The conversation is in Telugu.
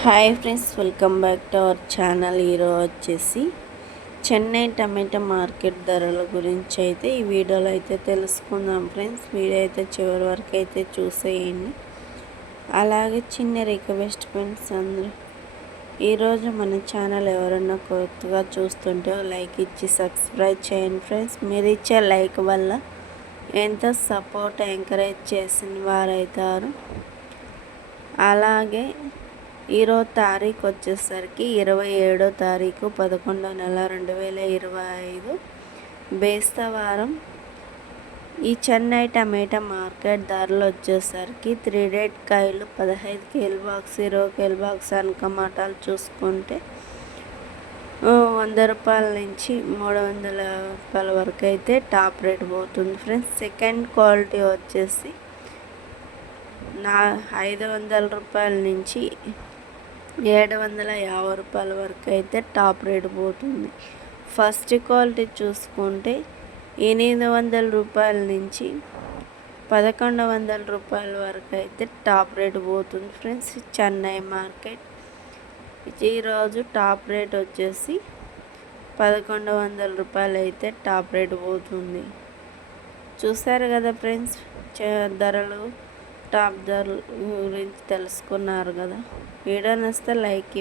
Hi friends welcome back to our channel. ఈరోజు వచ్చేసి చెన్నై టమాటా మార్కెట్ ధరల గురించి అయితే ఈ వీడియోలో అయితే తెలుసుకుందాం ఫ్రెండ్స్. వీడియో అయితే చివరి వరకు అయితే చూసేయండి. అలాగే చిన్న రిక్వెస్ట్ ఫ్రెండ్స్ అందరూ. ఈరోజు మన ఛానల్ ఎవరన్నా కొత్తగా చూస్తుంటే లైక్ ఇచ్చి సబ్స్క్రైబ్ చేయండి ఫ్రెండ్స్. మీరు ఇచ్చే లైక్ వల్ల ఎంతో సపోర్ట్ ఎంకరేజ్ చేసిన వారైతారు. అలాగే ఈరోజు తారీఖు వచ్చేసరికి ఇరవై ఏడో తారీఖు పదకొండో నెల రెండు వేల ఇరవై ఐదు. బేస్తవారం ఈ చెన్నై టమాటా మార్కెట్ ధరలు వచ్చేసరికి త్రీ డేట్ కాయలు పదహైదు కేల్ బాక్స్ ఇరవై కేల్ బాక్స్ అనకమాటాలు చూసుకుంటే వంద రూపాయల నుంచి మూడు వందల రూపాయల వరకు అయితే టాప్ రేట్ పోతుంది ఫ్రెండ్స్. సెకండ్ క్వాలిటీ వచ్చేసి నా ఐదు వందల రూపాయల నుంచి ఏడు వందల యాభై రూపాయల వరకు అయితే టాప్ రేట్ పోతుంది. ఫస్ట్ క్వాలిటీ చూసుకుంటే ఎనిమిది వందల రూపాయల నుంచి పదకొండు వందల రూపాయల వరకు అయితే టాప్ రేట్ పోతుంది ఫ్రెండ్స్. చెన్నై మార్కెట్ ఈరోజు టాప్ రేట్ వచ్చేసి పదకొండు వందల రూపాయలు అయితే టాప్ రేట్ పోతుంది. చూసారు కదా ఫ్రెండ్స్ ధరలు టాప్ ధరల గురించి తెలుసుకున్నారు కదా. వీడియో నచ్చితే లైక్